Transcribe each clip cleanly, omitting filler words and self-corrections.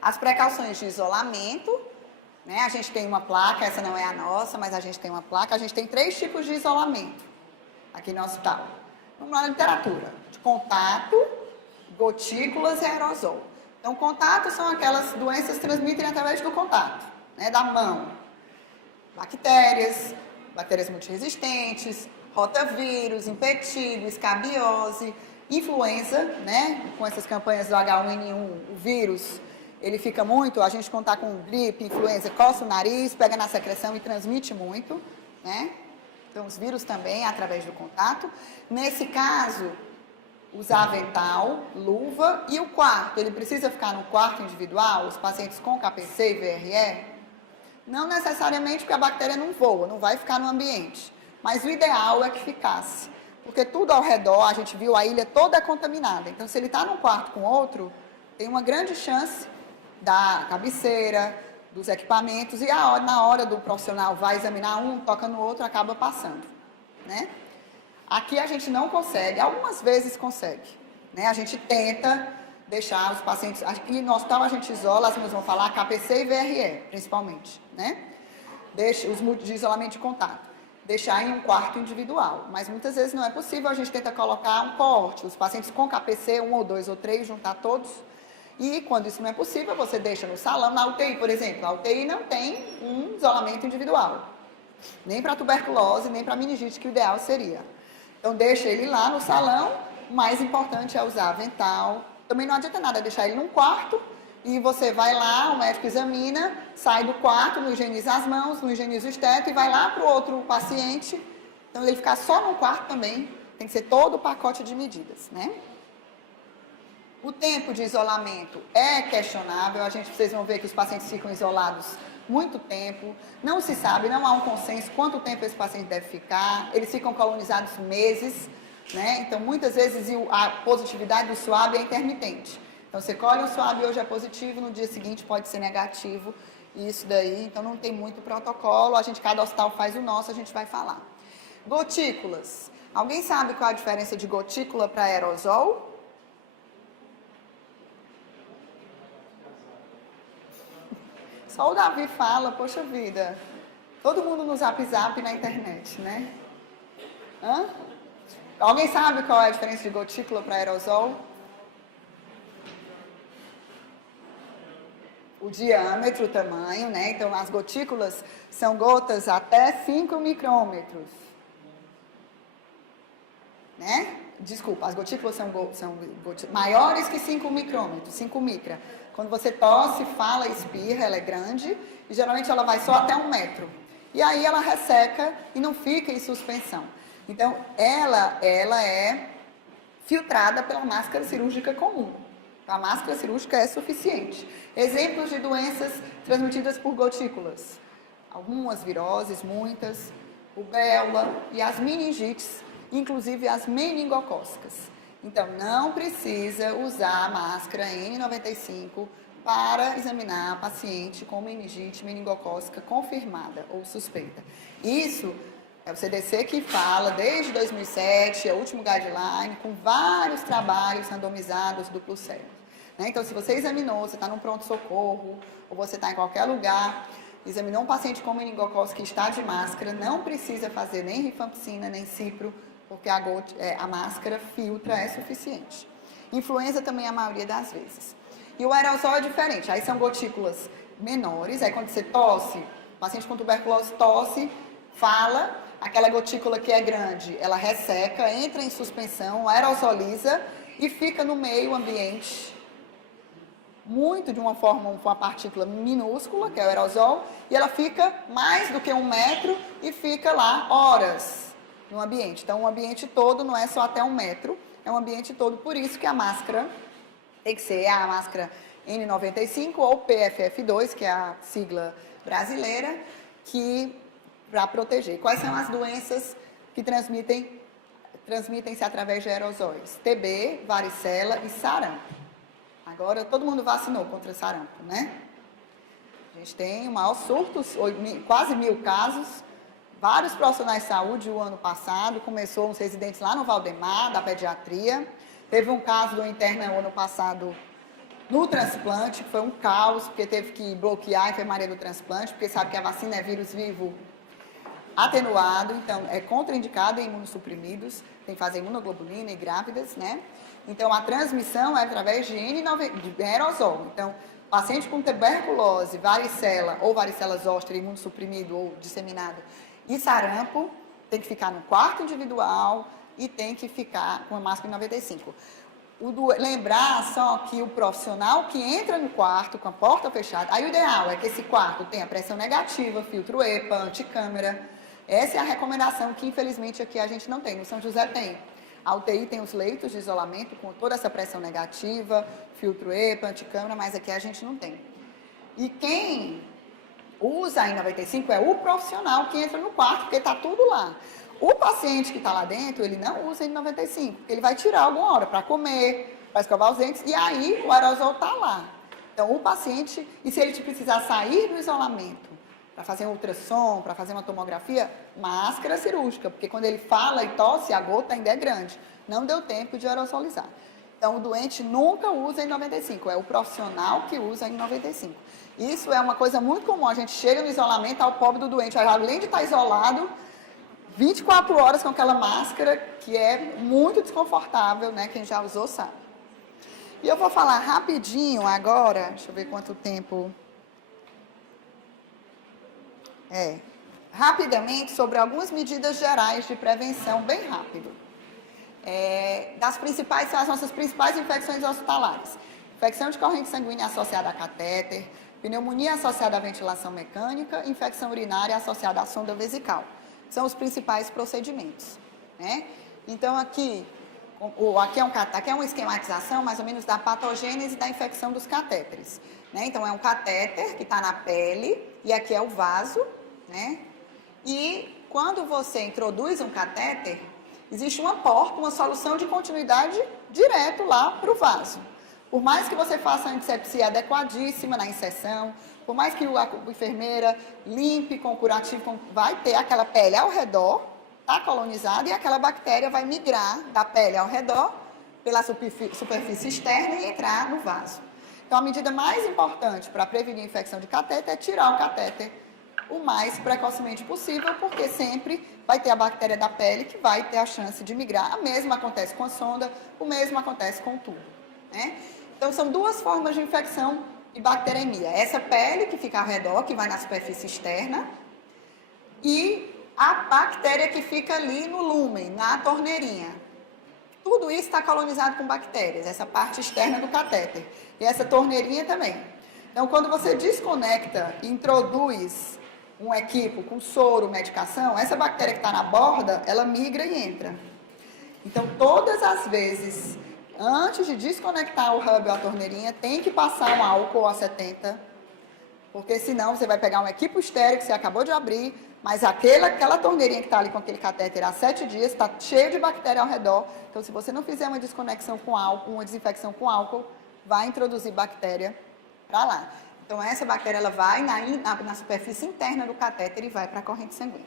As precauções de isolamento, né? A gente tem uma placa, essa não é a nossa, mas a gente tem uma placa. A gente tem 3 tipos de isolamento aqui no hospital. Vamos lá na literatura. De contato, gotículas e aerosol. Então, contato são aquelas doenças que transmitem através do contato, né? Da mão. Bactérias multiresistentes, rotavírus, impetigo, escabiose, influenza, né? Com essas campanhas do H1N1, o vírus, ele fica muito, a gente contar com gripe, influenza, coça o nariz, pega na secreção e transmite muito, né? Então, os vírus também, através do contato. Nesse caso, usar avental, luva e o quarto. Ele precisa ficar no quarto individual, os pacientes com KPC e VRE? Não necessariamente, porque a bactéria não voa, não vai ficar no ambiente. Mas o ideal é que ficasse. Porque tudo ao redor, a gente viu a ilha toda contaminada. Então, se ele está num quarto com outro, tem uma grande chance da cabeceira, dos equipamentos, e na hora do profissional vai examinar um, toca no outro, acaba passando, né? Aqui a gente não consegue, algumas vezes consegue, né? A gente tenta deixar os pacientes, aqui no hospital a gente isola, as meninas vão falar KPC e VRE, principalmente, né? Deixa os de isolamento de contato, deixar em um quarto individual, mas muitas vezes não é possível, a gente tenta colocar um coorte, os pacientes com KPC, 1 ou 2 ou 3, juntar todos. E quando isso não é possível, você deixa no salão, na UTI, por exemplo. A UTI não tem um isolamento individual. Nem para tuberculose, nem para meningite, que o ideal seria. Então, deixa ele lá no salão. O mais importante é usar avental. Também não adianta nada deixar ele num quarto e você vai lá, o médico examina, sai do quarto, não higieniza as mãos, não higieniza o esteto e vai lá para o outro paciente. Então, ele ficar só num quarto também, tem que ser todo o pacote de medidas, né? O tempo de isolamento é questionável, vocês vão ver que os pacientes ficam isolados muito tempo, não se sabe, não há um consenso quanto tempo esse paciente deve ficar, eles ficam colonizados meses, né? Então, muitas vezes a positividade do swab é intermitente. Então, você colhe um swab hoje é positivo, no dia seguinte pode ser negativo, e isso daí, então não tem muito protocolo, cada hospital faz o nosso, a gente vai falar. Gotículas. Alguém sabe qual a diferença de gotícula para aerosol? Só o Davi fala, poxa vida. Todo mundo no Zap Zap na internet, né? Hã? Alguém sabe qual é a diferença de gotícula para aerosol? O diâmetro, o tamanho, né? Então, as gotículas são gotas até 5 micrômetros. Né? Desculpa, as gotículas são maiores que 5 micrômetros, 5 micra. Quando você tosse, fala, espirra, ela é grande e geralmente ela vai só até 1 metro. E aí ela resseca e não fica em suspensão. Então, ela é filtrada pela máscara cirúrgica comum. A máscara cirúrgica é suficiente. Exemplos de doenças transmitidas por gotículas. Algumas viroses, muitas, rubéola e as meningites, inclusive as meningocócicas. Então, não precisa usar a máscara N95 para examinar a paciente com meningite meningocócica confirmada ou suspeita. Isso é o CDC que fala desde 2007, é o último guideline, com vários trabalhos randomizados duplo cego. Né? Então, se você examinou, você está num pronto-socorro, ou você está em qualquer lugar, examinou um paciente com meningocócica que está de máscara, não precisa fazer nem rifampicina, nem cipro, porque a máscara filtra é suficiente. Influenza também a maioria das vezes. E o aerosol é diferente, aí são gotículas menores, aí quando você tosse, o paciente com tuberculose tosse, fala, aquela gotícula que é grande, ela resseca, entra em suspensão, aerosoliza e fica no meio ambiente, muito de uma partícula minúscula, que é o aerosol, e ela fica mais do que 1 metro e fica lá horas no ambiente. Então, o ambiente todo não é só até 1 metro, é um ambiente todo, por isso que a máscara tem que ser a máscara N95 ou PFF2, que é a sigla brasileira, para proteger. Quais são as doenças que transmitem-se através de aerosóis? TB, varicela e sarampo. Agora, todo mundo vacinou contra sarampo, né? A gente tem o maior surto, quase 1.000 casos, vários profissionais de saúde o ano passado, começou uns residentes lá no Valdemar, da pediatria. Teve um caso do interna o ano passado no transplante, que foi um caos, porque teve que bloquear a enfermaria do transplante, porque sabe que a vacina é vírus vivo atenuado, então é contraindicado em imunossuprimidos, tem que fazer imunoglobulina e grávidas, né? Então, a transmissão é através de aerosol. Então, paciente com tuberculose, varicela ou varicela zoster, imunossuprimido ou disseminado e sarampo, tem que ficar no quarto individual e tem que ficar com a máscara em 95. Lembrar só que o profissional que entra no quarto com a porta fechada, aí o ideal é que esse quarto tenha pressão negativa, filtro EPA, anticâmara. Essa é a recomendação que, infelizmente, aqui a gente não tem. No São José tem. A UTI tem os leitos de isolamento com toda essa pressão negativa, filtro EPA, anticâmara, mas aqui a gente não tem. E quem usa a N95 é o profissional que entra no quarto, porque está tudo lá. O paciente que está lá dentro, ele não usa N95, porque ele vai tirar alguma hora para comer, para escovar os dentes, e aí o aerosol está lá. Então, o paciente, e se ele precisar sair do isolamento, para fazer um ultrassom, para fazer uma tomografia, máscara cirúrgica, porque quando ele fala e tosse, a gota ainda é grande. Não deu tempo de aerosolizar. Então, o doente nunca usa N95, é o profissional que usa N95. Isso é uma coisa muito comum, a gente chega no isolamento, ao pobre do doente, além de estar isolado, 24 horas com aquela máscara, que é muito desconfortável, né? Quem já usou sabe. E eu vou falar rapidinho agora, deixa eu ver quanto tempo... rapidamente sobre algumas medidas gerais de prevenção, bem rápido. São as nossas principais infecções hospitalares. Infecção de corrente sanguínea associada a catéter, pneumonia associada à ventilação mecânica, infecção urinária associada à sonda vesical. São os principais procedimentos, né? Então, aqui é uma esquematização, mais ou menos, da patogênese da infecção dos catéteres, né? Então, é um catéter que está na pele, e aqui é o vaso, né? E quando você introduz um catéter, existe uma porta, uma solução de continuidade direto lá para o vaso. Por mais que você faça a antisepsia adequadíssima na inserção, por mais que a enfermeira limpe com curativo, vai ter aquela pele ao redor, está colonizada, e aquela bactéria vai migrar da pele ao redor, pela superfície externa e entrar no vaso. Então, a medida mais importante para prevenir a infecção de catéter é tirar o catéter o mais precocemente possível, porque sempre vai ter a bactéria da pele que vai ter a chance de migrar. O mesmo acontece com a sonda, o mesmo acontece com o tubo, né? Então, são duas formas de infecção e bacteremia. Essa pele que fica ao redor, que vai na superfície externa, e a bactéria que fica ali no lúmen, na torneirinha. Tudo isso está colonizado com bactérias, essa parte externa do catéter. E essa torneirinha também. Então, quando você desconecta e introduz um equipo com soro, medicação, essa bactéria que está na borda, ela migra e entra. Então, todas as vezes, antes de desconectar o hub ou a torneirinha, tem que passar um álcool a 70, porque senão você vai pegar um equipo estéril que você acabou de abrir, mas aquela torneirinha que está ali com aquele catéter há 7 dias, está cheio de bactéria ao redor. Então, se você não fizer uma desconexão com álcool, uma desinfecção com álcool, vai introduzir bactéria para lá. Então, essa bactéria ela vai na superfície interna do catéter e vai para a corrente sanguínea.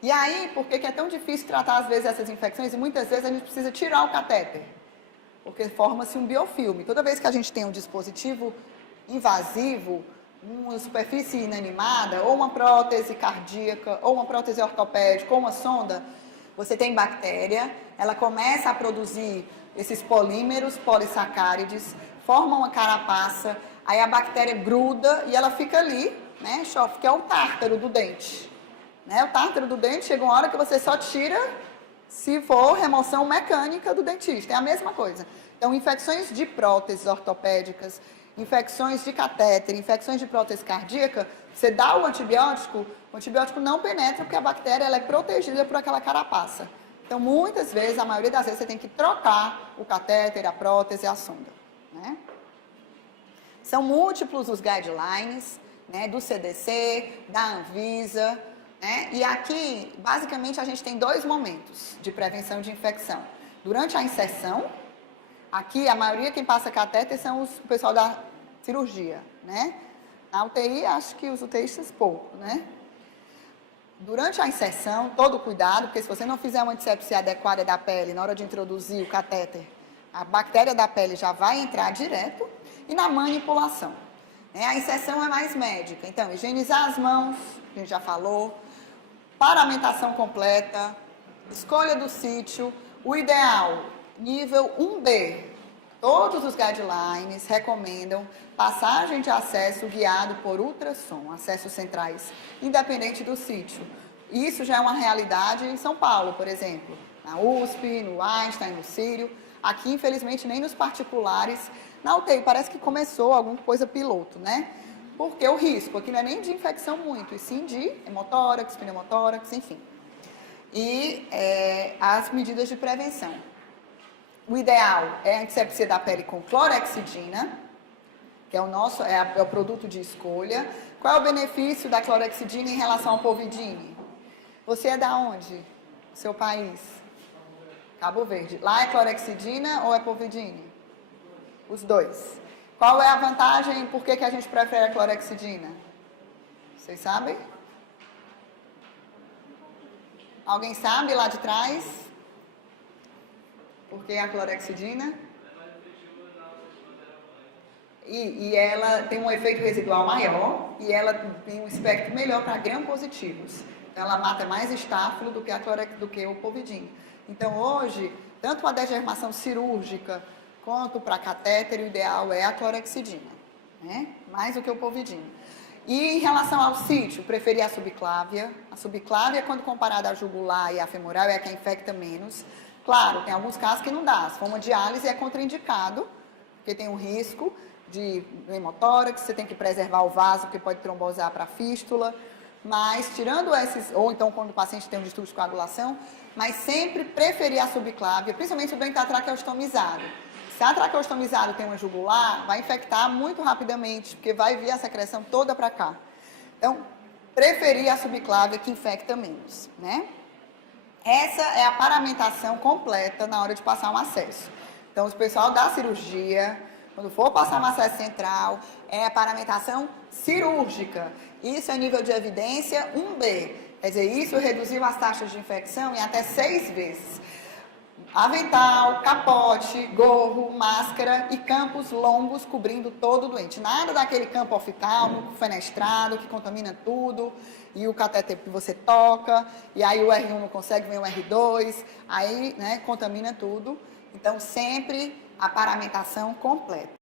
E aí, por que é tão difícil tratar, às vezes, essas infecções? E muitas vezes a gente precisa tirar o catéter, porque forma-se um biofilme. Toda vez que a gente tem um dispositivo invasivo, uma superfície inanimada, ou uma prótese cardíaca, ou uma prótese ortopédica, ou uma sonda, você tem bactéria, ela começa a produzir esses polímeros polissacárides, forma uma carapaça, aí a bactéria gruda e ela fica ali, né, que é o tártaro do dente. Né? O tártaro do dente chega uma hora que você só tira se for remoção mecânica do dentista, é a mesma coisa. Então, infecções de próteses ortopédicas, infecções de catéter, infecções de prótese cardíaca, você dá o antibiótico não penetra porque a bactéria ela é protegida por aquela carapaça. Então, muitas vezes, a maioria das vezes, você tem que trocar o catéter, a prótese, a sonda. Né? São múltiplos os guidelines, né, do CDC, da Anvisa, né? E aqui, basicamente, a gente tem 2 momentos de prevenção de infecção. Durante a inserção, aqui a maioria quem passa catéter são o pessoal da cirurgia, né? Na UTI, acho que os UTIstas pouco, né? Durante a inserção, todo cuidado, porque se você não fizer uma antisepsia adequada da pele na hora de introduzir o catéter, a bactéria da pele já vai entrar direto. E na manipulação, né? A inserção é mais médica. Então, higienizar as mãos, a gente já falou, paramentação completa, escolha do sítio, o ideal, nível 1B. Todos os guidelines recomendam passagem de acesso guiado por ultrassom, acessos centrais, independente do sítio. Isso já é uma realidade em São Paulo, por exemplo, na USP, no Einstein, no Sírio. Aqui, infelizmente, nem nos particulares. Na UTI parece que começou alguma coisa piloto, né? Porque o risco aqui não é nem de infecção muito, e sim de hemotórax, pneumotórax, enfim. E as medidas de prevenção. O ideal é a antisepsia da pele com clorexidina, que é o produto de escolha. Qual é o benefício da clorexidina em relação ao povidine? Você é da onde? Seu país? Cabo Verde. Lá é clorexidina ou é povidine? Os dois. Qual é a vantagem? Por que a gente prefere a clorexidina? Vocês sabem? Alguém sabe lá de trás? Por que a clorexidina? E ela tem um efeito residual maior e ela tem um espectro melhor para gram-positivos. Então, ela mata mais estáfilo do que o povidine. Então, hoje, tanto a degermação cirúrgica quanto para catéter, o ideal é a clorexidina, né? Mais do que o povidine. E em relação ao sítio, preferir a subclávia. A subclávia, quando comparada à jugular e à femoral, é a que infecta menos. Claro, tem alguns casos que não dá. Se for uma diálise, é contraindicado, porque tem um risco de hemotórax, você tem que preservar o vaso, porque pode trombosar para fístula. Mas, tirando esses, ou então quando o paciente tem um distúrbio de coagulação, mas sempre preferir a subclávia, principalmente o doente traqueostomizado. Se a traqueostomizado tem uma jugular, vai infectar muito rapidamente, porque vai vir a secreção toda para cá. Então, preferir a subclávia que infecta menos, né? Essa é a paramentação completa na hora de passar um acesso. Então, o pessoal da cirurgia, quando for passar um acesso central, é a paramentação cirúrgica. Isso é nível de evidência 1B. Quer dizer, isso reduziu as taxas de infecção em até 6 vezes. Avental, capote, gorro, máscara e campos longos cobrindo todo o doente. Nada daquele campo oftalmo, fenestrado, que contamina tudo, e o catéter que você toca, e aí o R1 não consegue, vem o R2, aí, né, contamina tudo. Então, sempre a paramentação completa.